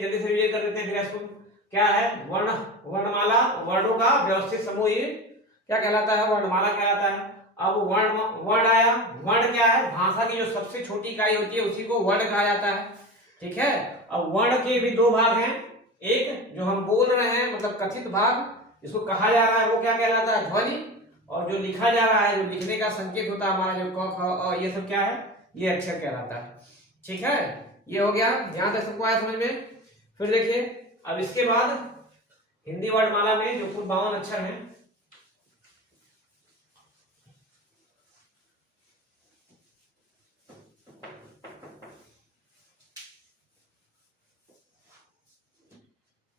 जल्दी से रिवीजन कर देते हैं फिर इसको। क्या है? वर्ण, वर्णमाला वर्णों का व्यवस्थित समूह ही क्या कहलाता है? वर्णमाला कहलाता है। अब वर्ण, वर्ण आया। वर्ण क्या है? भाषा की जो सबसे छोटी इकाई होती है उसी को वर्ण कहा जाता है। ठीक है। अब वर्ण के भी दो भाग हैं। एक जो हम बोल रहे हैं मतलब कथित भाग, जिसको कहा जा रहा है वो क्या कहलाता है? ध्वनि। और जो लिखा जा रहा है, जो लिखने का संकेत होता है हमारा, जो क ख अ ये सब क्या है? ये अक्षर कहलाता है। ठीक है, ये हो गया। ध्यान से सबको आया समझ में? फिर देखिए, अब इसके बाद हिंदी वर्णमाला में जो कुल 52 अक्षर हैं,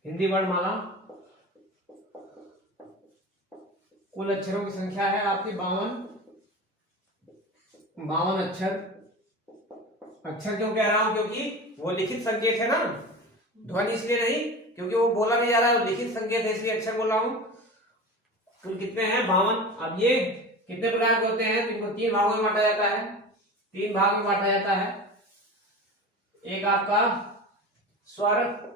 हिंदी वर्णमाला कुल अक्षरों की संख्या है आपकी 52 अक्षर। अक्षर क्यों कह रहा हूं? क्योंकि वो लिखित संकेत है ना, ध्वनि इसलिए नहीं क्योंकि वो बोला नहीं जा रहा है, लिखित संकेत है इसलिए अक्षर बोल रहा हूं। कुल कितने हैं? 52। अब ये कितने प्रकार के होते हैं? तो इनको 3 भागों में बांटा जाता है। 3 भाग में बांटा जाता है। एक आपका स्वर,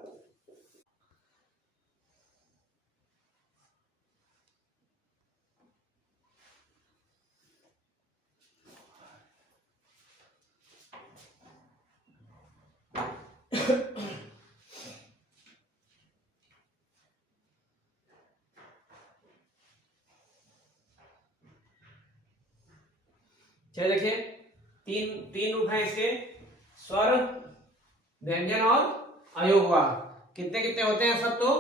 चलिए देखिए, तीन रूप हैं इसके, स्वर, व्यंजन और अयोगवाह। कितने कितने होते हैं सब? तो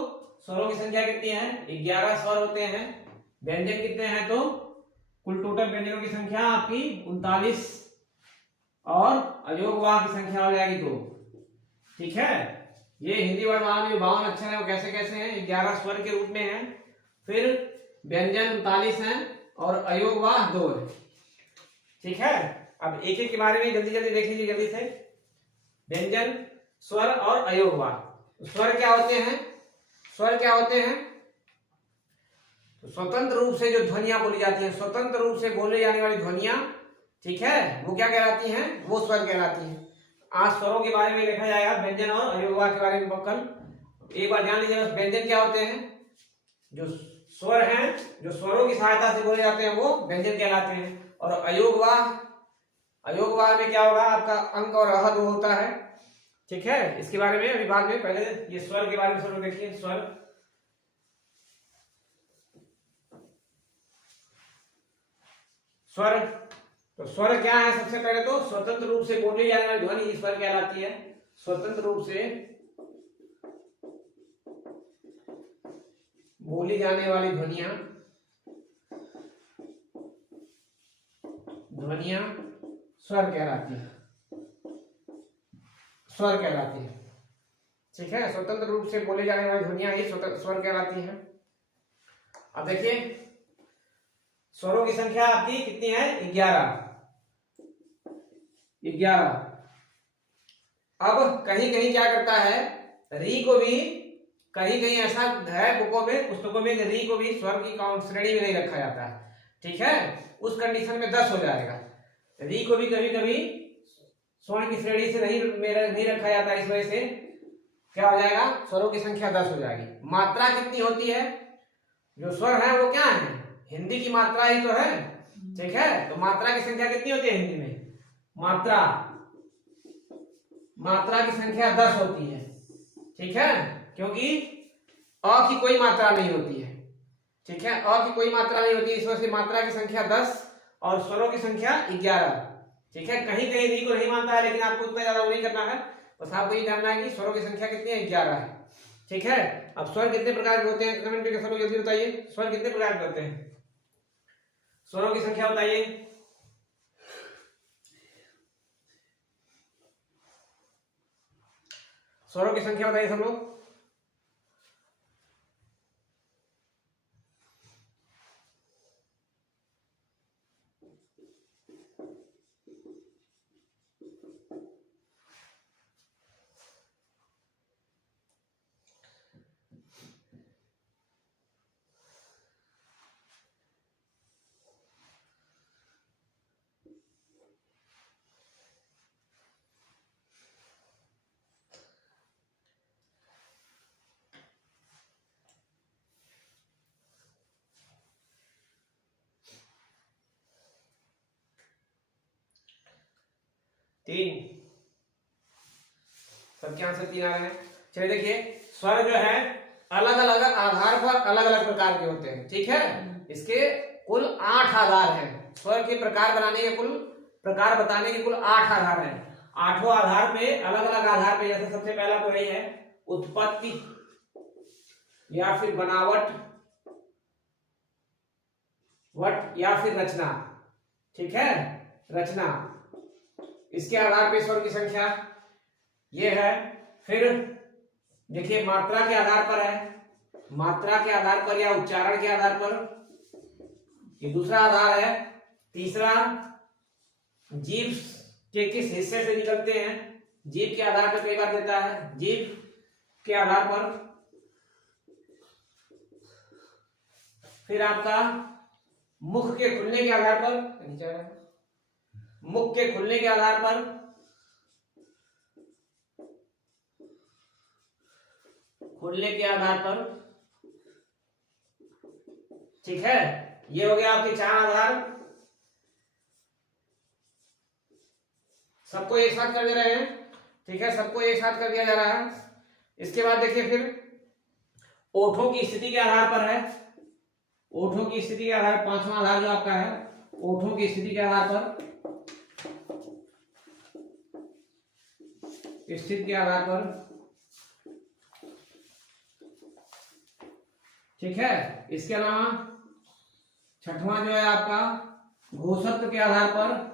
स्वरों की संख्या कितनी है? 11 स्वर होते हैं। व्यंजन कितने हैं? तो कुल टोटल व्यंजनों की संख्या आपकी 39 और अयोगवाह की संख्या हो जाएगी 2। ठीक है। ये हिंदी वर्णमाला में 52 अक्षर है वो कैसे कैसे हैं? 11 स्वर के रूप में है, फिर व्यंजन 39 है और अयोगवाह 2 है। ठीक है। अब एक एक के बारे में जल्दी जल्दी देख लीजिए जल्दी से। व्यंजन, स्वर और अयोगवाह। स्वर क्या होते हैं? स्वर क्या होते हैं? तो स्वतंत्र रूप से जो ध्वनियां बोली जाती हैं, स्वतंत्र रूप से बोले जाने वाली ध्वनियां, ठीक है, वो क्या कहलाती हैं? वो स्वर कहलाती हैं। आज स्वरों के बारे में देखा जाएगा, व्यंजन और अयोगवाह के बारे में कल। एक बार जान लीजिए बस, व्यंजन क्या होते हैं? जो स्वर हैं, जो स्वरों की सहायता से बोले जाते हैं वो व्यंजन कहलाते हैं। और अयोगवाह, अयोगवाह में क्या होगा? आपका अंक और अहद होता है। ठीक है, इसके बारे में अभी बाद में, पहले ये स्वर के बारे में सब लोग देखिए। स्वर, स्वर, तो स्वर क्या है? सबसे पहले तो स्वतंत्र रूप से बोली जाने वाली ध्वनि स्वर कहलाती है। स्वतंत्र रूप से बोली जाने वाली ध्वनियां, ध्वनियां स्वर कहलाती है, स्वर कहलाती है। ठीक है, स्वतंत्र रूप से बोली जाने वाली ध्वनियां ही स्वर कहलाती हैं। अब देखिए, स्वरों की संख्या आपकी कितनी है? 11। 11। अब कहीं कहीं क्या करता है, री को भी, कहीं कहीं ऐसा है बुकों में, पुस्तकों में, री को भी स्वर की श्रेणी में नहीं रखा जाता है। ठीक है, उस कंडीशन में 10 हो जाएगा। री को भी कभी कभी स्वर्ण की श्रेणी से नहीं रखा जाता, इस वजह से क्या हो जाएगा? स्वरों की संख्या 10 हो जाएगी। मात्रा कितनी होती है? जो स्वर है वो क्या है? हिंदी की मात्रा ही तो है। ठीक है, तो मात्रा की संख्या कितनी होती है हिंदी में? मात्रा, मात्रा की संख्या 10 होती है। ठीक है, क्योंकि अ की कोई मात्रा नहीं होती है। ठीक है, अ की कोई मात्रा नहीं होती है, इस वजह से मात्रा की संख्या 10 और स्वरों की संख्या 11। ठीक है, कहीं कहीं री को नहीं मानता है, लेकिन आपको उतना ज्यादा वो नहीं करना है, बस आपको ये जानना है कि स्वरों की संख्या कितनी है? 11 है। ठीक है, अब स्वर कितने प्रकार के होते हैं? कमेंट करके सब लोग जल्दी बताइए, स्वर कितने प्रकार के होते हैं? स्वरों की संख्या बताइए। स्वरों की संख्या बताइए सब लोग। 3, सबके आंसर 3 आ रहे हैं। चलिए देखिए, स्वर जो है अलग अलग आधार पर अलग अलग प्रकार के होते हैं, ठीक है। इसके कुल 8 आधार हैं। स्वर के प्रकार बनाने के कुल प्रकार बताने के कुल 8 आधार हैं। 8 आधार पे अलग अलग आधार पे, जैसे सबसे पहला तो यही है उत्पत्ति या फिर बनावट या फिर रचना, ठीक है, रचना। इसके आधार पे स्वर की संख्या ये है। फिर देखिए मात्रा के आधार पर है, मात्रा के आधार पर या उच्चारण के आधार पर, ये दूसरा आधार है। तीसरा जीभ के किस हिस्से से निकलते हैं, जीभ के आधार पर कई बार देता है, जीभ के आधार पर। फिर आपका मुख के खुलने के आधार पर, मुख के खुलने के आधार पर, खुलने के आधार पर, ठीक है। ये हो गया आपके 4 आधार। सबको एक साथ कर दे रहे हैं, ठीक है, सबको एक साथ कर दिया जा रहा है। इसके बाद देखिए फिर ओठों की स्थिति के आधार पर है, ओठों की स्थिति के आधार, 5वां आधार जो आपका है ओठों की स्थिति के आधार पर, स्थिति के आधार पर, ठीक है। इसके अलावा 6वां जो है आपका घोषत्व के आधार पर,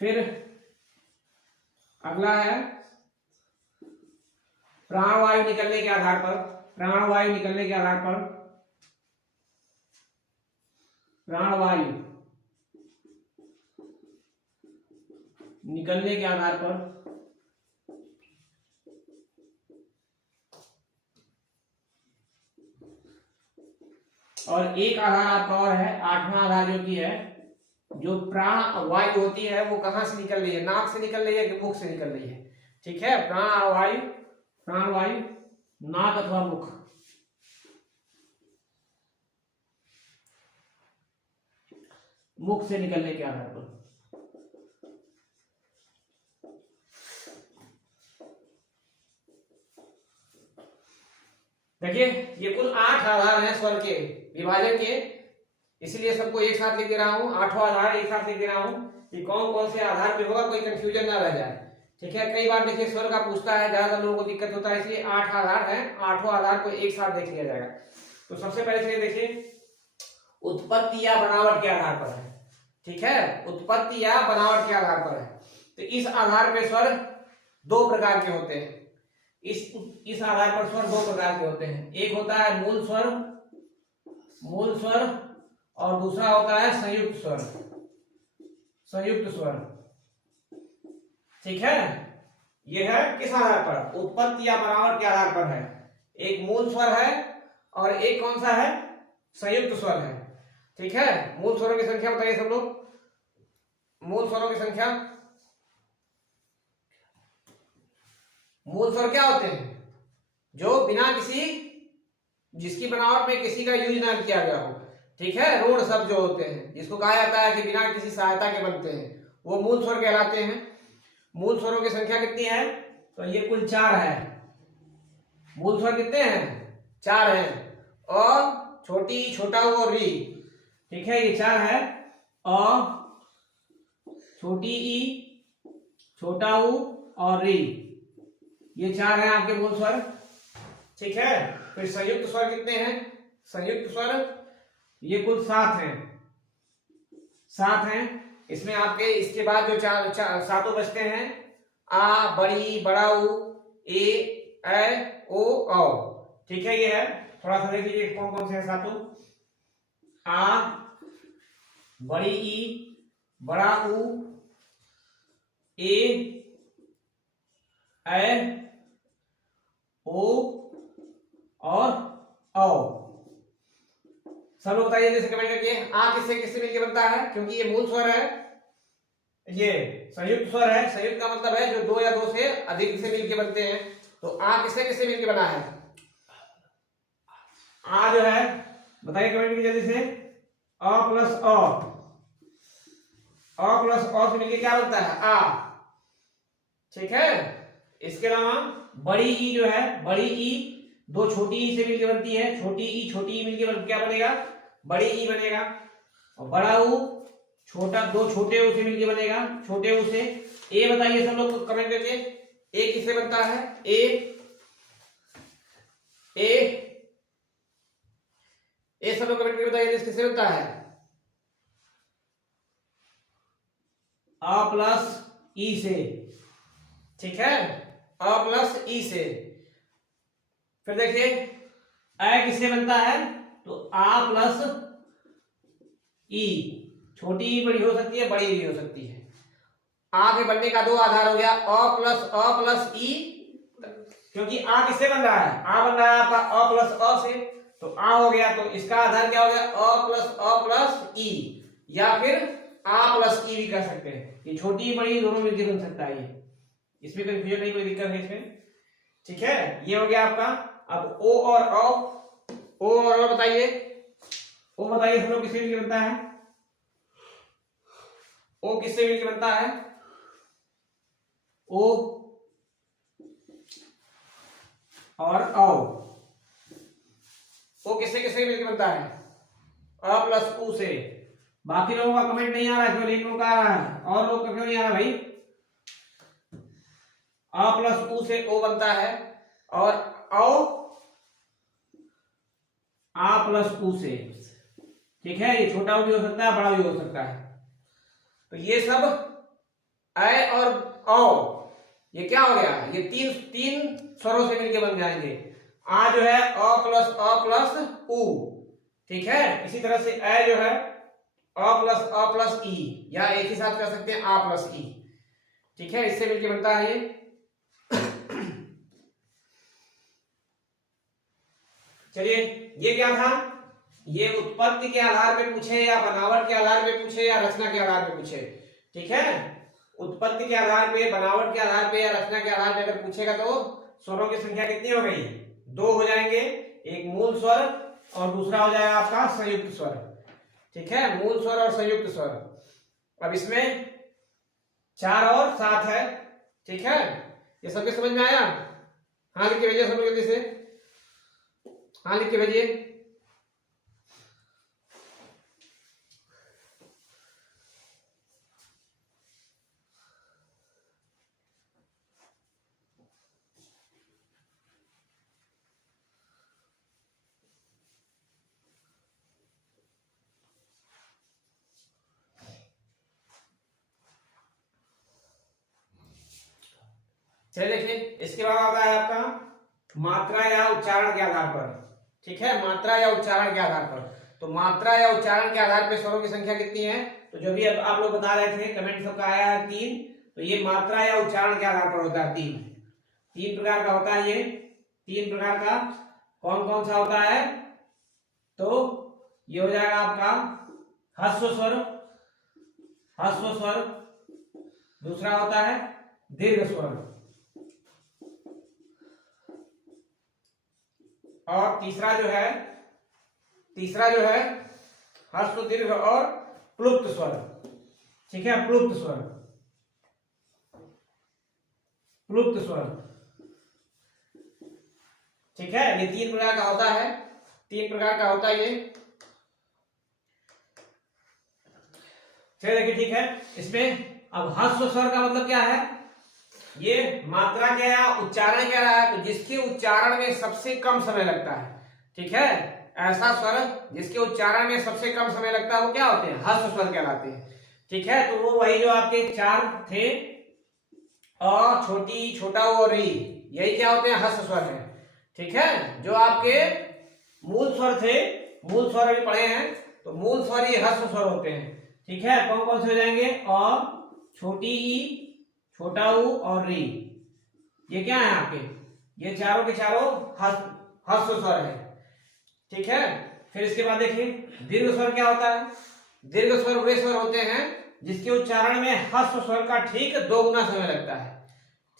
फिर अगला है प्राणवायु निकलने के आधार पर, प्राणवायु निकलने के आधार पर, प्राणवायु निकलने के आधार पर। और एक आधार आपका और है, 8वां आधार जो की है, जो प्राण वायु होती है वो कहां से निकल रही है, नाक से निकल रही है कि मुख से निकल रही है, ठीक है। प्राणवायु नाक अथवा मुख। मुख से निकलने के आधार पर। देखिए ये कुल 8 आधार हैं स्वर के विभाजन के, इसीलिए सबको एक साथ लिख दे रहा हूं। 8 आधार एक साथ लिख दे रहा हूं कि कौन कौन से आधार पे होगा, कोई कंफ्यूजन ना रह जाए, ठीक है। कई बार देखिए स्वर का पूछता है, ज्यादा लोगों को दिक्कत होता है, इसलिए 8 आधार हैं, 8 आधार को एक साथ देख लिया जाएगा। तो सबसे पहले चलिए देखिए उत्पत्ति या बनावट के आधार पर है, ठीक है, उत्पत्ति या बनावट के आधार पर है। तो इस आधार पे स्वर 2 प्रकार के होते हैं। इस आधार पर स्वर 2 प्रकार के होते हैं। एक होता है मूल स्वर और दूसरा होता है संयुक्त स्वर, ठीक है। यह है किस आधार पर, उत्पत्ति या बनावट के आधार पर है। एक मूल स्वर है और एक कौन सा है, संयुक्त स्वर है, ठीक है। मूल स्वरों की संख्या बताइए सब लोग, मूल स्वरों की संख्या। मूल स्वर क्या होते हैं, जो बिना जिसकी बनावट में किसी का यूज ना किया गया हो, ठीक है। रूढ़ शब्द जो होते हैं, जिसको कहा जाता है कि बिना किसी सहायता के बनते हैं, वो मूल स्वर कहलाते हैं। मूल स्वरों की संख्या कितनी है, तो ये कुल 4 है। मूल स्वर कितने हैं, 4 हैं। और छोटा ऊ और री, ठीक है, ये 4 है। और छोटी ई, छोटा ऊ और री, ये 4 हैं आपके मूल स्वर, ठीक है। फिर संयुक्त स्वर कितने हैं, संयुक्त स्वर ये कुल 7 हैं, 7 हैं। इसमें आपके इसके बाद जो 7 बचते हैं, आ, बड़ी, बड़ा ऊ, ए, ऐ, ओ, औ, ठीक है। ये है, थोड़ा सा देख लीजिए कौन कौन से हैं 7। आ, बड़ी ई, बड़ा ऊ, ए, ऐ, ओ और औ। सब लोग बताइए जैसे कमेंट करके, आ किससे किससे मिलकर बनता है, क्योंकि ये मूल स्वर है, ये संयुक्त स्वर है। संयुक्त का मतलब है जो 2 या 2 से अधिक से मिलकर बनते हैं। तो आ किससे किससे मिलकर बना है, आ जो है बताइए कमेंट में जल्दी से, अ प्लस अ, अ प्लस अ से मिलके क्या बनता है आ। ठीक है, इसके अलावा बड़ी ई जो है, बड़ी ई दो छोटी ई से मिलके बनती है, छोटी ई मिलके क्या बनेगा, बड़ी ई बनेगा। और बड़ा ऊ छोटा, दो छोटे ऊ से मिलके बनेगा छोटे ऊ से। ए बताइए सब लोग कमेंट करके, ए किससे बनता है, ए सब लोग कमेंट करके बताइए किससे बनता है, अ प्लस ई से। ठीक है, अ प्लस ई से। फिर देखिए अ किससे बनता है, तो आ प्लस ई, छोटी ई बड़ी हो सकती है, बड़ी भी हो सकती है। आ के बनने का दो आधार हो गया, अ प्लस ई, क्योंकि आ किससे बन रहा है, आ बन रहा है आपका अ प्लस अ से, तो आ हो गया, तो इसका आधार क्या हो गया, अ प्लस ई, या फिर आ प्लस ई भी कर सकते हैं। ये छोटी बड़ी दोनों मिलकर बन सकता है, ये इसमें कंफ्यूजन नहीं, कोई दिक्कत है इसमें। ठीक है, ये हो गया आपका। अब ओ और अ बताइए, ओ बताइए हम लोग किससे मिलकर बनता है, ओ किससे मिलकर बनता है, ओ और ओ किससे किससे मिलकर बनता है, अ प्लस ऊ से। बाकी लोगों का कमेंट नहीं आ रहा है, केवल एक लोग का आ रहा है, और लोग का क्यों नहीं आ रहा भाई। अ प्लस ऊ से ओ बनता है, और आ प्लस ऊ से। ठीक है, ये छोटा भी हो सकता है, बड़ा भी हो सकता है। तो ये सब अ और औ, ये क्या हो गया, ये तीन स्वरों से मिलके बन जाएंगे। आ जो है अ प्लस ऊ। ठीक है, इसी तरह से अ जो है अ प्लस ई, या एक ही साथ कर सकते हैं आ प्लस ई। ठीक है, इससे मिलके बनता है ये। चलिए, ये क्या था, ये उत्पत्ति के आधार पे पूछे, या बनावट के आधार पे पूछे, या रचना के आधार पे पूछे। ठीक है, उत्पत्ति के आधार पे, बनावट के आधार पे, या रचना के आधार पे अगर पूछेगा तो स्वरों की संख्या कितनी हो गई, दो हो जाएंगे, एक मूल स्वर और दूसरा हो जाएगा आपका संयुक्त स्वर। ठीक है, मूल स्वर और संयुक्त स्वर। अब इसमें 4 और 7 है। ठीक है, ये सबके समझ में आया, हाँ लिख के भेजिए सब लोग जल्दी से, हाँ लिख के भेजिए। चलिए देखिए, इसके बाद आता है आपका मात्रा या उच्चारण के आधार पर। ठीक है, मात्रा या उच्चारण के आधार पर। तो मात्रा या उच्चारण के आधार पर स्वरों की संख्या कितनी है, तो जो भी अब आप लोग बता रहे थे, कमेंट सबका आया है 3, तो ये मात्रा या उच्चारण के आधार पर होता है। 3 प्रकार का होता है, ये 3 प्रकार का कौन कौन सा होता है, तो ये हो जाएगा आपका ह्रस्व स्वर, दूसरा होता है दीर्घ स्वर, और तीसरा जो है ह्रस्व, दीर्घ और प्लुप्त स्वर। ठीक है, प्लुप्त स्वर। ठीक है, ये 3 प्रकार का होता है, 3 प्रकार का होता है ये। चलिए देखिए, ठीक है, इसमें अब ह्रस्व स्वर का मतलब क्या है, ये मात्रा क्या है, उच्चारण क्या रहा है, तो जिसके उच्चारण में सबसे कम समय लगता है। ठीक है, ऐसा स्वर जिसके उच्चारण में सबसे कम समय लगता है वो क्या होते हैं, ह्रस्व स्वर कहलाते हैं। ठीक है, तो वो वही जो आपके 4 थे, अ, छोटी, छोटा और री, यही क्या होते हैं, ह्रस्व स्वर है। ठीक है, जो आपके मूल स्वर थे, मूल स्वर अभी पढ़े हैं, तो मूल स्वर ये ह्रस्व स्वर होते हैं। ठीक है, कौन कौन से हो जाएंगे, अ, छोटी ई, छोटा ऊ और री, ये क्या है आपके, ये चारों के चारों ह्रस्व स्वर है। ठीक है, फिर इसके बाद देखिए दीर्घ स्वर क्या होता है। दीर्घ स्वर वे स्वर होते हैं जिसके उच्चारण में ह्रस्व स्वर का ठीक 2 गुना समय लगता है।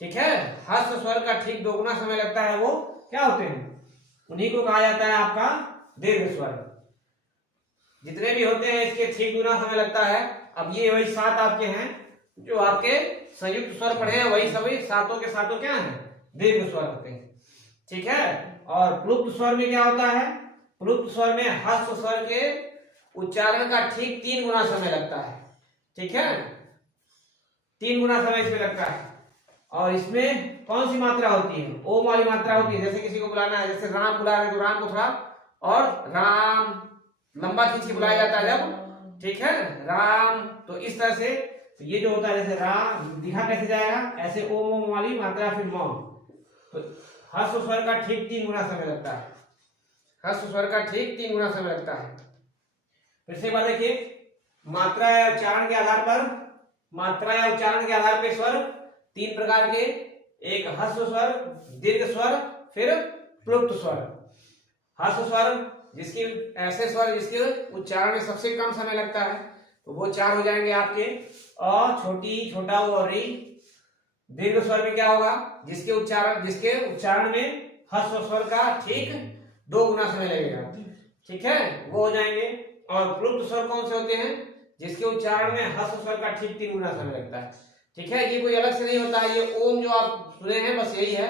ठीक है, ह्रस्व स्वर का ठीक 2 गुना समय लगता है, वो क्या होते हैं, उन्हीं को कहा जाता है आपका दीर्घ स्वर। जितने भी होते हैं इसके ठीक गुना समय लगता है। अब ये वही 7 आपके हैं जो आपके संयुक्त स्वर पढ़े हैं, वही सभी सातों के सातों क्या है, दीर्घ स्वर होते हैं। ठीक है। और प्लुप्त स्वर में क्या होता है, प्लुप्त स्वर में ह्रस्व स्वर के उच्चारण का ठीक 3 गुना समय लगता है। ठीक है, 3 गुना समय इसमें लगता है। और इसमें कौन सी मात्रा होती है, ओम वाली मात्रा होती है। जैसे किसी को बुलाना है, जैसे राम बुला रहे तो राम को थोड़ा और राम लंबा खींच के बुलाया जाता है जब, ठीक है, राम। तो इस तरह से तो ये जो होता है, जैसे राम दिखा कैसे जाएगा, ऐसे ओम वाली मात्रा फिर मौन। तो ह्रस्व स्वर का ठीक 3 गुना समय लगता है, ह्रस्व स्वर का ठीक 3 गुना समय लगता है। फिर से बात देखिए, मात्रा या उच्चारण के आधार पर, मात्रा या उच्चारण के आधार पर स्वर 3 प्रकार के, एक ह्रस्व स्वर, दीर्घ स्वर, फिर प्लुप्त स्वर। ह्रस्व स्वर जिसकी, ऐसे स्वर जिसके उच्चारण में सबसे कम समय लगता है, तो वो 4 हो जाएंगे आपके, अ, छोटी, छोटा ऊ और री। दीर्घ स्वर में क्या होगा, जिसके उच्चारण में ह्रस्व स्वर का ठीक 2 गुना समय लगेगा। ठीक है, वो हो जाएंगे। और प्लुप्त स्वर कौन से होते हैं, जिसके उच्चारण में ह्रस्व स्वर का ठीक 3 गुना समय लगता है। ठीक है, ये कोई अलग से नहीं होता है, ये ओम जो आप सुने हैं बस यही है,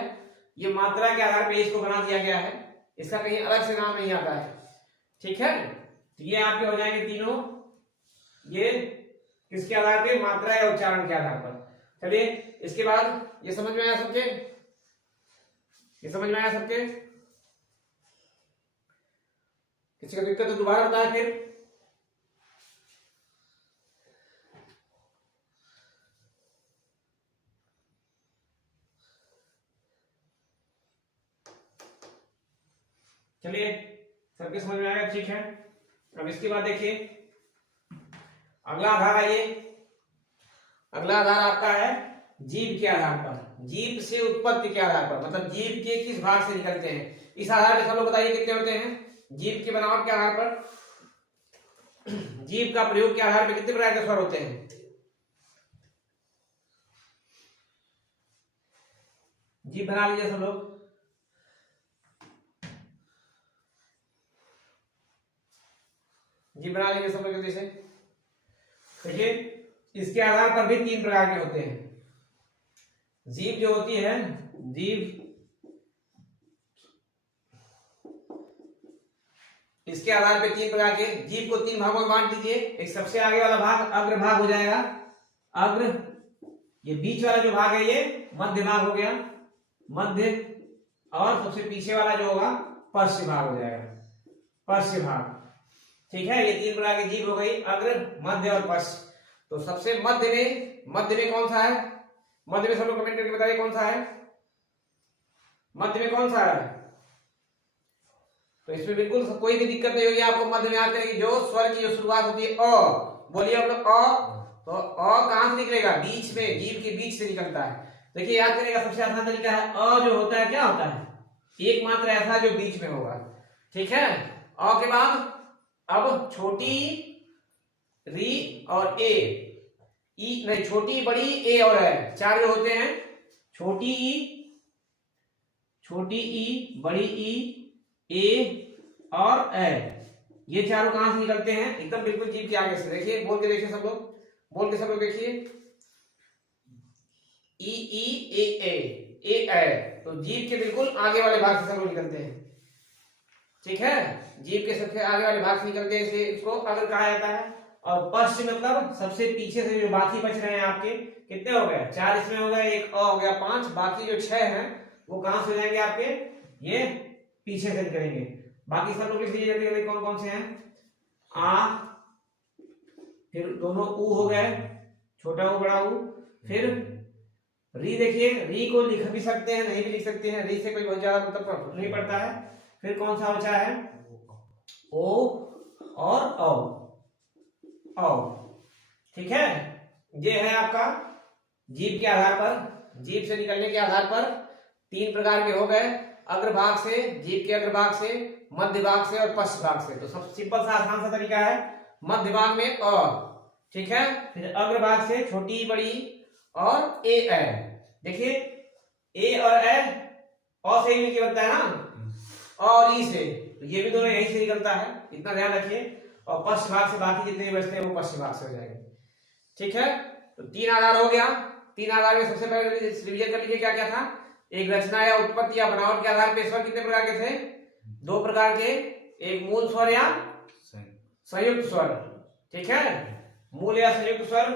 ये मात्रा के आधार पर इसको बना दिया गया है, इसका कहीं अलग से नाम नहीं आता है। ठीक है, तो ये आपके हो जाएंगे तीनों, ये किसके आधार पे, मात्रा या उच्चारण के आधार पर। चलिए इसके बाद ये समझ में आया सबके, ये समझ में आया सबके, किसी का दिक्कत तो दोबारा बताया फिर। चलिए सबके समझ में आया, ठीक है। अब इसके बाद देखिए अगला आधार आइए, अगला आधार आपका है जीभ के आधार पर, जीभ से उत्पत्ति के आधार पर, मतलब जीभ के किस भाग से निकलते हैं, इस आधार पर सब लोग बताइए कितने होते हैं। जीभ की बनावट के आधार पर, जीभ का प्रयोग के आधार पर कितने प्रकार के स्वर होते हैं। जीभ बना लीजिए सब लोग, जीभ बना लीजिए सब लोग जल्दी से। देखिए इसके आधार पर भी 3 प्रकार के होते हैं। जीभ जो होती है, जीभ इसके आधार पे 3 प्रकार के, जीभ को 3 भागों में बांट दीजिए। एक सबसे आगे वाला भाग अग्र भाग हो जाएगा, अग्र। ये बीच वाला जो भाग है ये मध्य भाग हो गया, मध्य। और सबसे पीछे वाला जो होगा पश्चिम भाग हो जाएगा, पश्चिम भाग। ठीक है, ये 3 प्रकार की जीभ हो गई, अग्र, मध्य और पश्चिम। तो सबसे मध्य में कौन सा है, मध्य में सब लोग कमेंट करके बताइए कौन सा है, मध्य में कौन सा है। तो इसमें बिल्कुल कोई भी दिक्कत नहीं होगी आपको मध्य में आते हैं। जो स्वर की जो शुरुआत होती है अ, बोलिए आप लोग अ, तो अ कहां से निकलेगा, बीच में, जीभ के बीच से निकलता है। देखिए याद करेगा, सबसे आसान तरीका है, अ जो होता है क्या होता है, एक मात्रा ऐसा जो बीच में होगा। ठीक है, अ के बाद अब छोटी री और ए, ई नहीं, छोटी, बड़ी, ए और है, 4 जो होते हैं, छोटी ई, बड़ी ई, ए और ए, ये चारों कहां से निकलते हैं, एकदम बिल्कुल जीभ के आगे से। देखिए बोल के देखिए सब लोग, बोल के सब लोग देखिए, ई ए, तो जीभ के बिल्कुल आगे वाले भाग से सब लोग निकलते हैं। ठीक है, जीभ के सबसे आगे वाले भाग से निकलते हैं, इसलिए इसको अग्र कहा जाता है। और पश्चिम मतलब सबसे पीछे से जो बाकी बच रहे हैं आपके, कितने हो गए, 4 इसमें हो गए, एक अ हो गया, 5, बाकी जो 6 हैं वो कहां से हो जाएंगे आपके, ये पीछे से निकलेंगे। बाकी सब लोग लिख लीजिए जल्दी, कौन कौन से हैं, आ, फिर दोनों ऊ हो गए, छोटा ऊ, बड़ा ऊ, फिर री। देखिए री को लिख भी सकते हैं, नहीं भी लिख सकते हैं, री से कोई बहुत ज्यादा मतलब नहीं पड़ता है। फिर कौन सा बचा है, ओ और औ। ठीक है, ये है आपका जीभ के आधार पर, जीभ से निकलने के आधार पर 3 प्रकार के हो गए, अग्रभाग से, जीभ के अग्रभाग से, मध्य भाग से और पश्च भाग से। तो सब सिंपल सा आसान सा तरीका है, मध्य भाग में अ, ठीक है, फिर अग्रभाग से छोटी, बड़ी और ए ए। देखिए ए और ए अ से ही मिलकर बनता है ना, और ई से, तो ये भी दोनों यहीं से निकलता है, इतना ध्यान रखिए। और पश्च भाग से बाकी जितने भी बचते हैं वो पश्च भाग से हो जाएंगे। ठीक है, तो 3 आधार हो गया। 3 आधार में सबसे पहले रिवीजन कर लीजिए क्या क्या था। एक रचना या उत्पत्ति या बनावट के आधार पर स्वर कितने प्रकार के थे? 2 प्रकार के, एक मूल स्वर या संयुक्त स्वर। ठीक है, मूल या संयुक्त स्वर।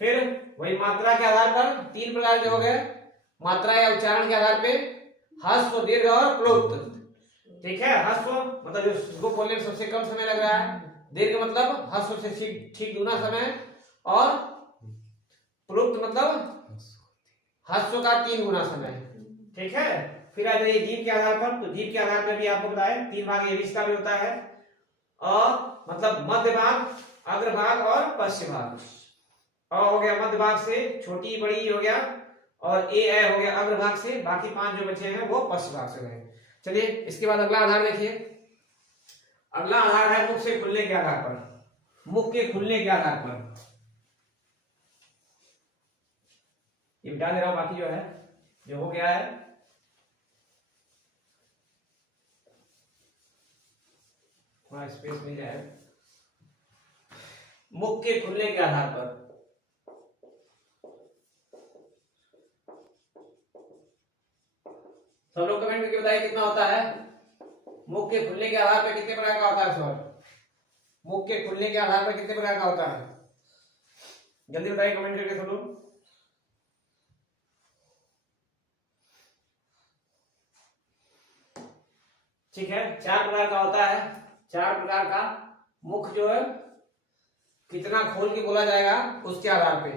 फिर वही मात्रा के आधार पर 3 प्रकार के हो गए, मात्रा या उच्चारण के आधार पे ह्रस्व, दीर्घ और प्लुप्त। ठीक है, ह्रस्व मतलब जिसको बोलने में सबसे कम समय लग रहा है, दीर्घ मतलब ह्रस्व से ठीक दूना समय, और प्लुप्त मतलब ह्रस्व का 3 गुना समय। ठीक है, फिर आ जाइए जीव के आधार पर। तो जीव के आधार पर भी आपको बताया 3 भाग ये इसका भी होता है, और मतलब मध्य भाग, अग्र भाग और पश्च भाग। अ हो गया मध्य भाग से, छोटी बड़ी हो गया, और ए हो गया अग्र भाग से, बाकी 5 जो बचे हैं वो पश्च भाग से गए। चलिए इसके बाद अगला आधार देखिए। अगला आधार है मुख से खुलने के आधार पर। मुख के खुलने के आधार पर ये मिटा दे रहा हूं, बाकी जो है जो हो गया है थोड़ा स्पेस मिल जाए। मुख के खुलने के आधार पर सब लोग कमेंट करके बताइए कितना होता है। मुख के खुलने के आधार पर कितने प्रकार का होता है स्वर? मुख के खुलने के आधार पर कितने प्रकार का होता है? जल्दी बताइए कमेंट करके सब लोग। ठीक है, 4 प्रकार का होता है। 4 प्रकार का मुख जो है कितना खोल के बोला जाएगा उसके आधार पे।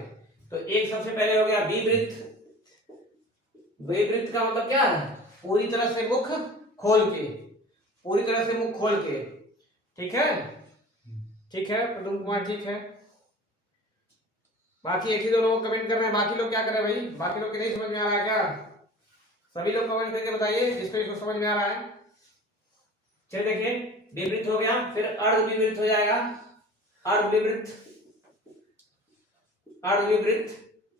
तो एक सबसे पहले हो गया विवृत। विवृत का मतलब क्या है? पूरी तरह से मुख खोल के, पूरी तरह से मुख खोल के। ठीक है, ठीक है प्रदुम कुमार, ठीक है। बाकी एक ही 2 लोग कमेंट कर रहे हैं, बाकी लोग क्या कर रहे हैं भाई? बाकी लोग की नहीं समझ में आ रहा है क्या? सभी लोग कमेंट करके बताइए जिसको इसको समझ में आ रहा है। चलिए देखिए, विवृत हो गया, फिर अर्ध विवृत हो जाएगा। अर्ध विवृत, अर्ध विवृत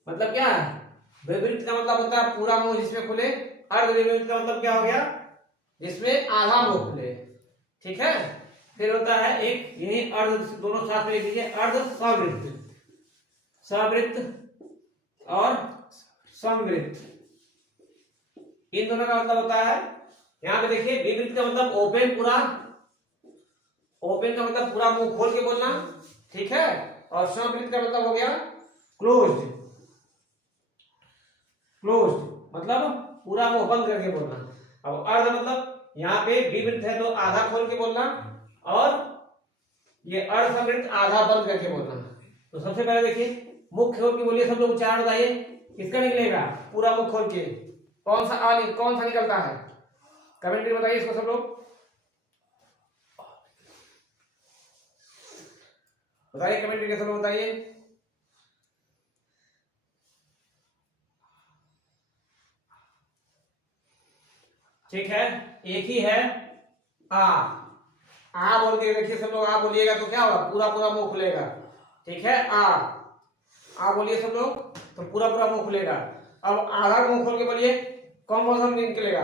मतलब क्या है? विवृत का मतलब होता है पूरा मुंह जिसमें खुले। अर्ध विवृत का मतलब क्या हो गया? जिसमें आधा मुंह खुले। ठीक है, फिर होता है एक, यही अर्ध दोनों साथ में लिख दीजिए, अर्ध सवृत्त। सवृत्त और समवृत्त, इन दोनों का मतलब होता है, यहां पे देखिए विवृत का मतलब ओपन, पूरा ओपन का मतलब पूरा मुंह खोल के बोलना। ठीक है, और समवृत्त का मतलब हो गया क्लोज्ड। क्लोज्ड मतलब पूरा मुंह बंद करके बोलना। अब अर्ध मतलब यहाँ पे विवृत है तो आधा खोल के बोलना, और ये अर्ध समवृत्त आधा बंद करके बोलना। तो सबसे पहले देखिए मुख खोल के बोलिए, सब लोग उच्चारण बताइए किसका निकलेगा पूरा मुख खोल के? कौन सा निकलता है? कमेंट में बताइए इसको सब लोग, बताइए कमेंट करके सब लोग बताइए। ठीक है, एक ही है आ बोल के देखिए सब लोग, आ बोलिएगा तो क्या होगा? पूरा पूरा मुंह खुलेगा। ठीक है, आ बोलिए सब लोग तो पूरा पूरा मुंह खुलेगा। अब आधा मुंह खोल के बोलिए, कौन सा निकलेगा?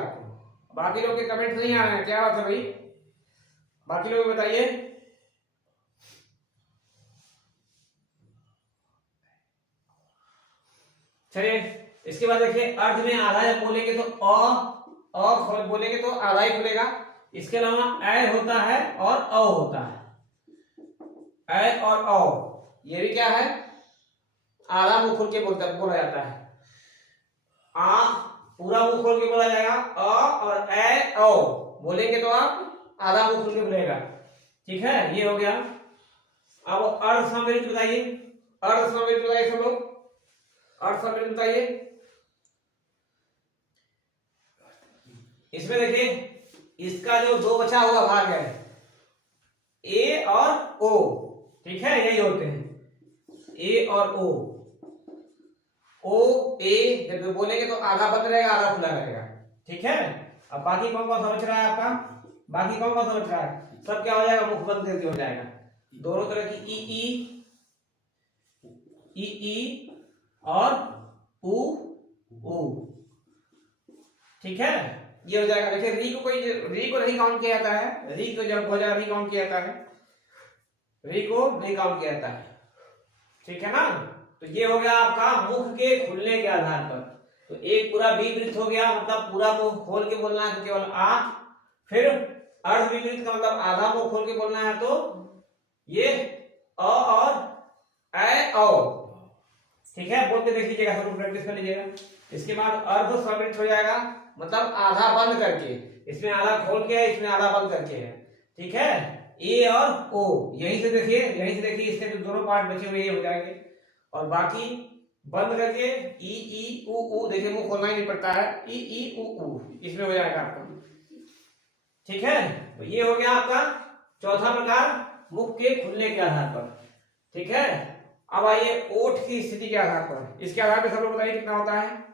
बाकी लोग के कमेंट नहीं आ रहे हैं, क्या बात है भाई? बाकी लोग बताइए। चलिए इसके बाद देखिए, अर्ध में आधा जब बोलेंगे तो बोलेंगे तो आधा ही खुलेगा। इसके अलावा ए होता है और अ होता है। ए और अ ये भी क्या है? आधा मुंह खोल के बोला जाता है। आ पूरा मुंह खोल के बोला जाएगा, अ और ए ओ बोलेंगे तो आप आधा मुंह खोल के बोलेगा। ठीक है, ये हो गया। अब अर्ध समवृत्त बताइए, अर्ध समवृत्त बताइए सब लोग, अर्ध समवृत्त बताइए। इसमें देखिए इसका जो 2 बचा हुआ भाग है ए और ओ। ठीक है, यही होते हैं ए और ओ ए जब बोलेंगे तो आधा बंद रहेगा, आधा खुला रहेगा। ठीक है, अब बाकी कौन कौन समझ रहा है आपका? बाकी कौन कौन समझ रहा है? सब क्या हो जाएगा? मुख बंद करके हो जाएगा। दोनों तरह की ई और उ। ठीक है, ये हो जाएगा। देखिए री को नहीं काउंट किया जाता है, री को जब हो जाएगा री काउंट किया जाता है। री को नहीं काउंट किया जाता है, ठीक है ना। तो ये हो गया आपका मुख के खुलने के आधार पर। तो एक पूरा विवृत हो गया, मतलब पूरा मुंह खोल के बोलना है तो केवल आ। फिर अर्ध विवृत का मतलब आधा मुंह खोल के बोलना है तो ये अ और ऐ औ, ठीक है। बोल के देख लीजिएगा, सब प्रैक्टिस कर लीजिएगा। इसके बाद अर्ध स्वरवृत हो जाएगा, मतलब आधा बंद करके, इसमें आधा खोल के है, इसमें आधा बंद करके है, ठीक है। ए और ओ, यहीं से देखिए, यहीं से देखिए, इसके जो दोनों पार्ट बचे हुए ये हो जाएंगे। और बाकी बंद करके ई उ, देखिए मुंह खोलना ही नहीं पड़ता है, ई उ, इसमें हो जाएगा आपका, ठीक है। तो ये हो गया आपका चौथा प्रकार मुख के खुलने के आधार पर, ठीक है। अब आइए ओठ की स्थिति के आधार पर। इसके आधार पर सब लोग बताइए कितना होता है।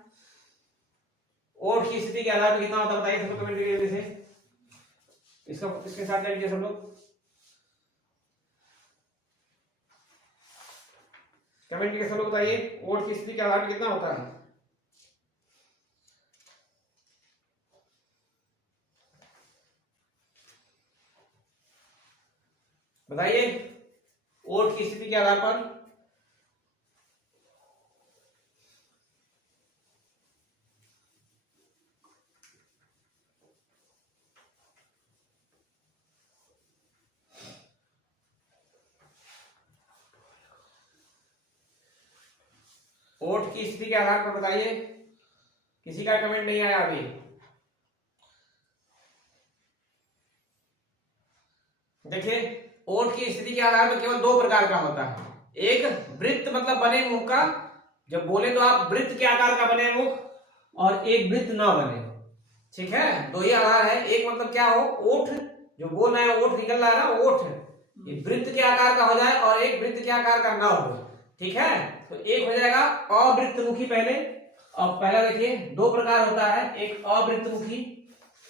ओठ की स्थिति के आधार पर कितना होता है बताइए सब लोग कमेंट करिए से। इसके साथ जाइए सब लोग, कमेंट करके सब लोग बताइए ओठ की स्थिति के आधार पर कितना होता है। बताइए ओठ की स्थिति के आधार पर। ओठ की स्थिति के आधार पर बताइए, किसी का कमेंट नहीं आया अभी। देखिए ओठ की स्थिति के आधार पर केवल दो प्रकार का होता है। एक वृत्त मतलब बने मुंह का, जब बोले तो आप वृत्त के आकार का बने मुंह, और एक वृत्त ना बने, ठीक है। दो ही आधार है। एक मतलब क्या हो, ओठ जो बोल रहे हैं, ओठ निकल रहा है ना, ओठ ये वृत्त के आकार का हो जाए और एक वृत्त के आकार का ना हो, ठीक है। तो एक हो जाएगा अवृत्तमुखी पहले। और पहला देखिए दो प्रकार होता है, एक अवृत्तमुखी,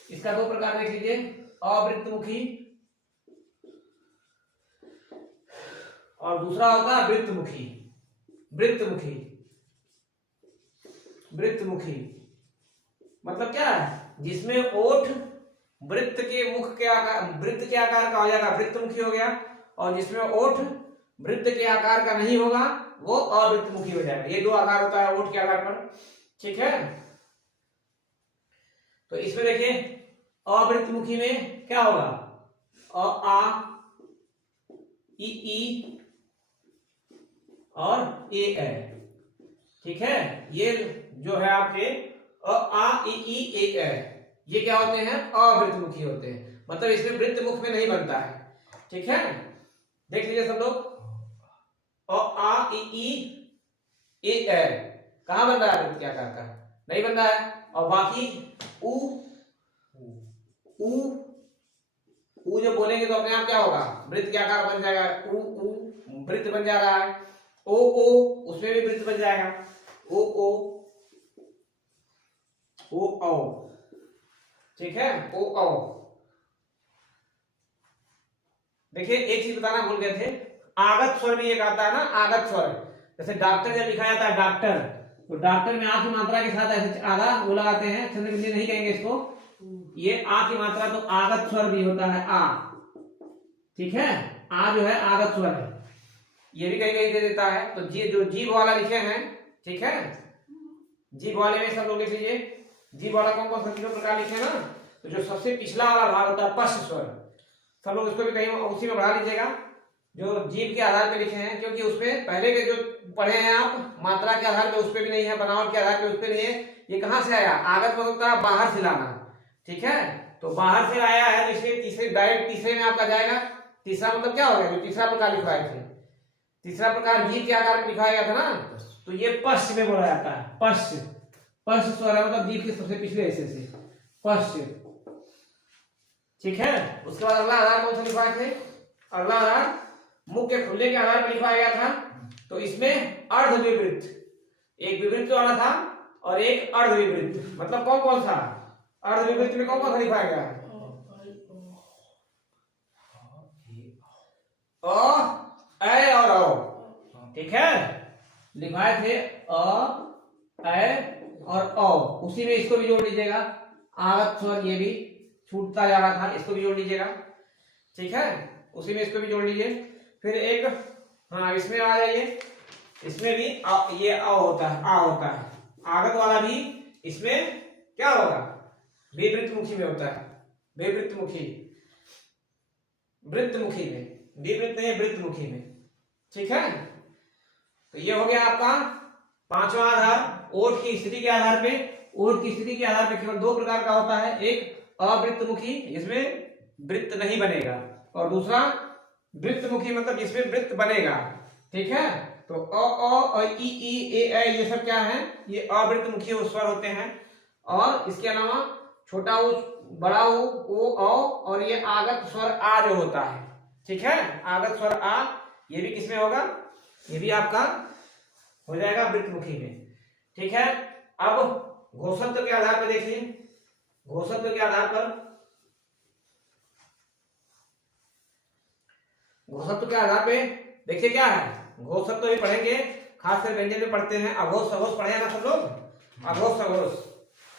इसका दो प्रकार देख लीजिए, अवृत्तमुखी, और दूसरा होगा वृत्तमुखी। वृत्तमुखी, वृत्तमुखी मतलब क्या है, जिसमें ओठ वृत्त के मुख के आकार, वृत्त के आकार का हो जाएगा, वृत्तमुखी हो गया। और जिसमें ओठ वृत्त के आकार का नहीं होगा वो अवृत्तमुखी हो जाएगा। ये दो आकार होता है ओठ के आकार पर, ठीक है। तो इसमें देखिए अवृत्तमुखी में क्या होगा, अ आ ई और ए ऐ, ठीक है। ये जो है आपके अ आ ई ए ऐ, ये क्या होते हैं, अवृत्तमुखी होते हैं, मतलब इसमें वृत्त मुख में नहीं बनता है, ठीक है। देख लीजिए सब लोग, अ आ ई ए ऐ कहां बन रहा है, वृत्त के आकार का नहीं बन रहा है। और बाकी उ जब बोलेंगे तो अपने आप क्या होगा, वृत्त के आकार बन जाएगा, उ वृत्त बन जा रहा है। ओ उसमें भी वृत्त बन जाएगा, ओ ठीक है, ओ। देखिए एक चीज बताना भूल गए थे, आगत स्वर भी एक आता है ना, आगत स्वर। जैसे डॉक्टर जब लिखा जाता है डॉक्टर, तो डॉक्टर में आ की मात्रा के साथ ऐसे आधा वो लगाते हैं, चंद्रबिंदी नहीं कहेंगे इसको, ये आ की मात्रा, तो आगत स्वर भी होता है आ, ठीक है। आ जो है आगत स्वर है, ये भी कहीं कहीं दे देता है। तो जी जो जीभ वाला लिखे हैं, ठीक है, जीभ वाले में सब लोग लिख लीजिए, जीभ वाला कौन कौन सा तीनों प्रकार लिखे ना। तो जो सबसे पिछला वाला भाग होता है पश्च स्वर, सब लोग इसको भी कहीं उसी में बढ़ा लीजिएगा, जो जीभ के आधार पे लिखे हैं, क्योंकि उसमें पहले के जो पढ़े हैं आप मात्रा के आधार पे उस पर भी नहीं है, बनावट के आधार पे उस पर नहीं है। ये कहां से आया, आगत मतलब होता है बाहर से लाना, ठीक है। तो बाहर से आया है तो इसलिए तीसरे, डायरेक्ट तीसरे में आपका जाएगा। तीसरा मतलब क्या हो गया, जो तीसरा प्रकार लिखवाए थे, तीसरा प्रकार जीभ के आकार में लिखवाया गया था ना, तो ये पश्च में बोला जाता है, पश्च। पश्च स्वर है मतलब जीभ के सबसे पिछले हिस्से से, पश्च, ठीक है। उसके बाद अगला आधार कौन सा लिखवाए थे, अगला आधार मुख के खुलने के आधार पर लिखवाया गया था। तो इसमें अर्ध विवृत, एक विवृत वाला था और एक अर्ध विवृत, मतलब कौन कौन सा, अर्ध विवृत में कौन कौन सा लिखवाया गया है, अ ऐ और औ, ठीक है। लिखवाए थे अ ऐ और औ, उसी में इसको भी जोड़ लीजिएगा, आगत स्वर ये भी छूटता जा रहा था, इसको भी जोड़ लीजिएगा, ठीक है, उसी में इसको भी जोड़ लीजिए। फिर एक, हाँ इसमें आ जाइए, इसमें भी ये आ होता है, आ होता है, आगत वाला भी इसमें क्या होगा, विवृतमुखी में होता है, विवृतमुखी, वृत्तमुखी में, विवृत नहीं वृत्तमुखी में। ठीक है, तो ये हो गया आपका पांचवा आधार। ओठ की स्थिति के आधार पे, ओठ की स्थिति के आधार पे केवल दो प्रकार का होता है, एक अवृत्तमुखी जिसमें वृत्त नहीं बनेगा, और दूसरा वृत्तमुखी मतलब जिसमें वृत्त बनेगा। ठीक है, तो अ ई ई ए ये सब क्या है, ये अवृत्तमुखी स्वर होते हैं। और इसके अलावा छोटा ऊ, बड़ा ऊ, ओ, और ये आगत स्वर आ जो होता है। ठीक है, आगत स्वर आ, ये भी किसमें होगा, ये भी आपका हो जाएगा वृत्तमुखी में। ठीक है, अब घोषत्व के आधार पर देखिए, घोषत्व के आधार पर, घोषत्व के आधार पे देखिए क्या है, घोषत्व भी पढ़ेंगे, खासकर व्यंजन में पढ़ते हैं। अघोष सघोष पढ़े ना सब लोग, अघोष सघोष,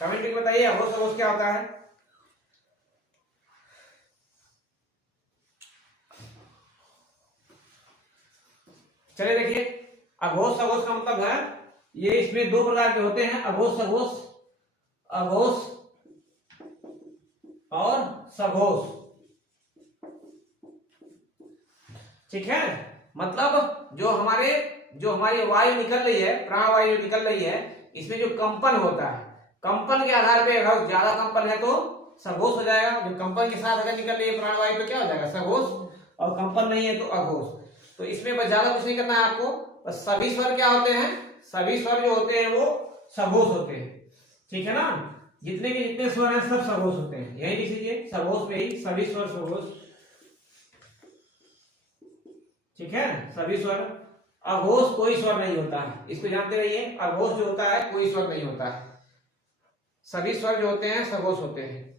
कमेंट में बताइए अघोष सघोष क्या होता है। चलिए देखिए, अघोष सघोष का मतलब है, ये इसमें दो प्रकार के होते हैं, अघोष सघोष, अघोष और सघोष। ठीक है, मतलब जो हमारी वायु निकल रही है, प्राणवायु निकल रही है, इसमें जो कंपन होता है, कंपन के आधार पे अगर ज्यादा कंपन है तो सघोष हो जाएगा। जो कंपन के साथ अगर निकल रही है प्राणवायु तो क्या हो जाएगा, सघोष, और कंपन नहीं है तो अघोष। तो इसमें बस ज्यादा कुछ नहीं करना है आपको, बस सभी स्वर क्या होते हैं, सभी स्वर जो होते हैं वो सघोष होते हैं। ठीक है ना, जितने स्वर हैं सब सघोष होते हैं, यही लिख लीजिए, सघोष में ही सभी स्वर सघोष। ठीक है, सभी स्वर, अघोष कोई स्वर नहीं होता है, इसको जानते रहिए, अघोष जो होता है कोई स्वर नहीं होता है, सभी स्वर जो होते हैं सघोष होते हैं।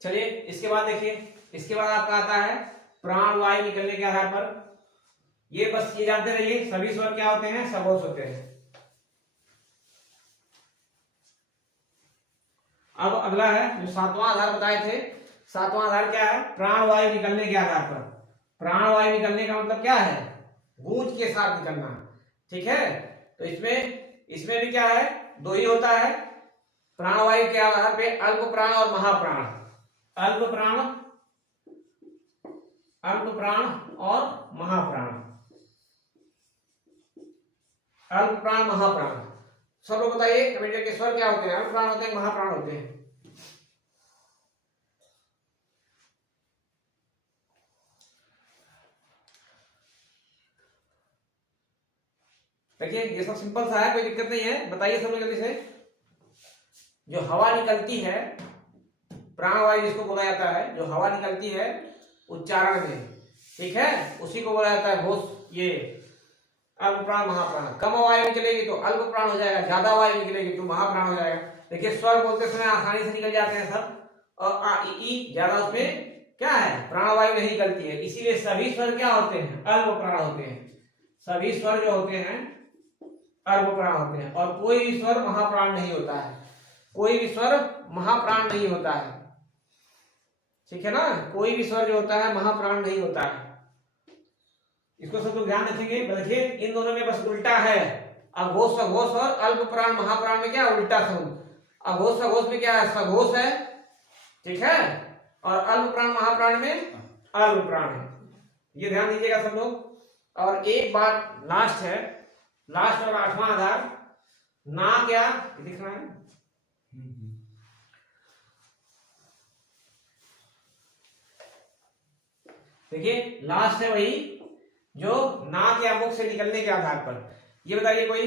चलिए इसके बाद देखिए, इसके बाद आपका आता है प्राण वायु निकलने के आधार पर। ये बस ये जानते रहिए, सभी स्वर क्या होते हैं, सघोष होते हैं। अब अगला है जो सातवां आधार बताए थे, सातवां आधार क्या है, प्राण वायु निकलने के आधार पर। प्राण वायु निकलने का मतलब क्या है, गूंज के साथ निकलना। ठीक है, तो इसमें भी क्या है, दो ही होता है प्राण वायु के आधार पे, अल्प प्राण और महाप्राण। अल्प प्राण, अल्प प्राण और महाप्राण, अल्प प्राण महाप्राण। सब लोग बताइए कमेंट करके, स्वर क्या होते हैं, अल्प प्राण होते हैं, महाप्राण होते हैं। देखिए ये सब सिंपल सा है, कोई दिक्कत नहीं है, बताइए सब लोग जल्दी से। जो हवा निकलती है, प्राणवायु जिसको बोला जाता है, जो हवा निकलती है उच्चारण में, ठीक है, उसी को बोला जाता है घोष। ये अल्प प्राण महाप्राण। कम वायु निकलेगी तो अल्प प्राण हो जाएगा, ज्यादा वायु निकलेगी तो महाप्राण हो जाएगा। देखिए स्वर बोलते समय आसानी से निकल जाते हैं सब, और आ ई ज्यादा उसमें क्या है, प्राणवायु नहीं निकलती है, इसीलिए सभी स्वर क्या होते हैं, अल्प प्राण होते हैं। सभी स्वर जो होते हैं अल्प प्राण होते हैं, और कोई भी स्वर महाप्राण नहीं होता है, कोई भी स्वर महाप्राण नहीं होता है। ठीक है ना, कोई भी स्वर जो होता है महाप्राण नहीं होता है, इसको सब लोग ध्यान रखेंगे। देखिए इन दोनों में बस उल्टा है, अघोष सघोष और अल्प प्राण महाप्राण में क्या उल्टा समूह। अघोष सघोष में क्या है, सघोष है, ठीक है, और अल्प प्राण महाप्राण में अल्प प्राण है, ये ध्यान दीजिएगा सब लोग। और एक बात लास्ट है, लास्ट और आठवां आधार, ना क्या दिख रहा है, देखिए लास्ट है वही जो नाक या मुख से निकलने के आधार पर। ये बताइए कोई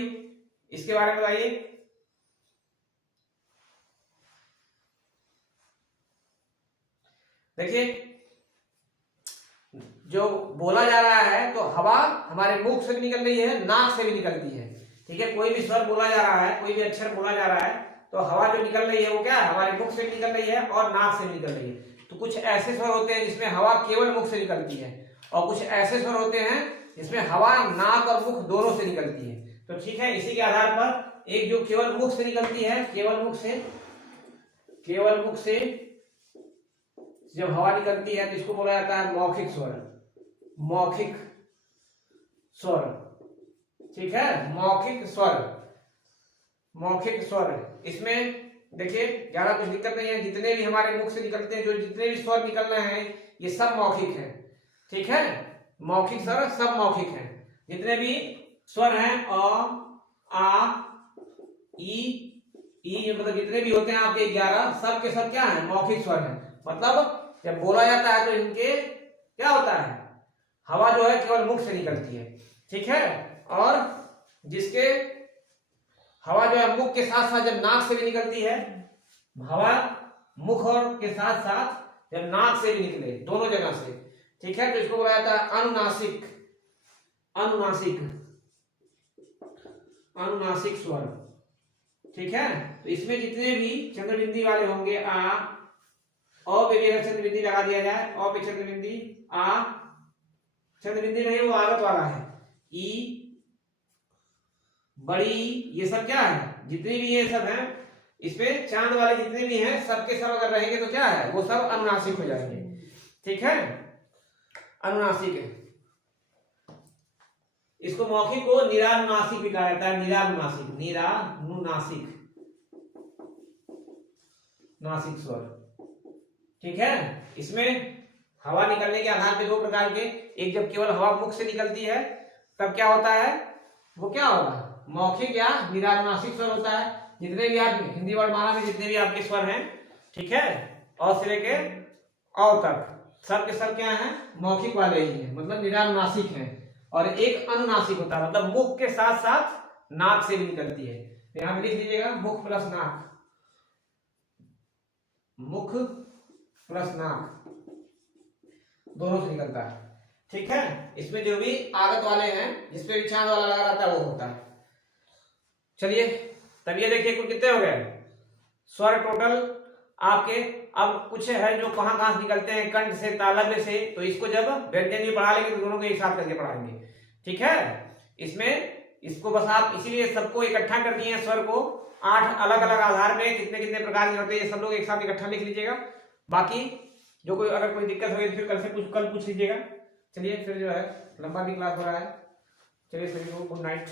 इसके बारे में बताइए। देखिए जो बोला जा रहा है तो हवा हमारे मुख से भी निकल रही है, नाक से भी निकलती है। ठीक है, कोई भी स्वर बोला जा रहा है, कोई भी अक्षर बोला जा रहा है, तो हवा जो निकल रही है वो क्या है, हमारे मुख से भी निकल रही है और नाक से भी निकल रही है। तो कुछ ऐसे स्वर होते हैं जिसमें हवा केवल मुख से निकलती है, और कुछ ऐसे स्वर होते हैं जिसमें हवा नाक और मुख दोनों से निकलती है। तो ठीक है, इसी के आधार पर एक जो केवल मुख से निकलती है, केवल मुख से जब हवा निकलती है तो इसको बोला जाता है मौखिक स्वर। मौखिक स्वर, ठीक है, मौखिक स्वर। इसमें देखिए ज्यादा कुछ दिक्कत नहीं है, जितने भी हमारे मुख से निकलते हैं, जो जितने भी स्वर निकल रहे हैं ये सब मौखिक है। ठीक है, मौखिक स्वर सब मौखिक है। जितने भी स्वर हैं अ, आ, ई, मतलब जितने भी होते हैं आपके 11, सब के सब क्या है, मौखिक स्वर है। मतलब जब बोला जाता है तो इनके क्या होता है, हवा जो है केवल मुख से निकलती है। ठीक है, और जिसके हवा जो है मुख के साथ साथ जब नाक से भी निकलती है, हवा मुख और के साथ साथ जब नाक से भी निकले, दोनों जगह से, ठीक है, तो इसको बोला जाता है अनुनासिक स्वर। ठीक है, तो इसमें जितने भी चंद्रबिंदी वाले होंगे आ पे भी अगर चंद्रबिंदी लगा दिया जाए, अ पे चंद्रबिंदी, आ चंद्रबिंदी नहीं वो आगत वाला है, ई, बड़ी, ये सब क्या है, जितने भी ये सब हैं, इसमें चांद वाले जितने भी हैं सबके सब अगर रहेंगे तो क्या है, वो सब अनुनासिक हो जाएंगे। ठीक है, अनुनासिक है। इसको मौखिक को निरानुनासिक भी कहा जाता है। निरानुनासिक नासिक स्वर। ठीक है, इसमें हवा निकलने के आधार पे दो प्रकार के, एक जब केवल हवा मुख से निकलती है तब क्या होता है, वो क्या होगा, मौखिक या निरानुनासिक स्वर होता है। जितने भी आप हिंदी वर्णमाला में जितने भी आपके स्वर हैं, ठीक है, अ से लेके औ तक सब के सब क्या है, मौखिक वाले ही हैं, मतलब निरानुनासिक हैं। और एक अनुनासिक होता है, मतलब मुख के साथ साथ नाक से भी निकलती है। यहां पे लिख लीजिएगा मुख प्लस नाक, मुख प्लस नाक दोनों से निकलता है। ठीक है, इसमें जो भी आगत वाले हैं, जिसपे भी चांद वाला लगा रहता है वो होता है। चलिए, तब ये देखिए कुल कितने हो गए स्वर टोटल आपके। अब कुछ है जो कहां कहां से निकलते हैं, कंठ से, तालव्य से, तो इसको जब व्यंजन में पढ़ा लेंगे तो दोनों को एक साथ करके पढ़ाएंगे। ठीक है, इसमें इसको बस आप इसीलिए सबको इकट्ठा कर दिए हैं, स्वर को 8 अलग अलग आधार में कितने कितने प्रकार के होते हैं, ये सब लोग एक साथ इकट्ठा लिख लीजिएगा। बाकी जो कोई अगर कोई दिक्कत होगी तो फिर कल पूछ लीजिएगा। चलिए, फिर जो है लंबा भी क्लास हो रहा है। चलिए सभी को गुड नाइट।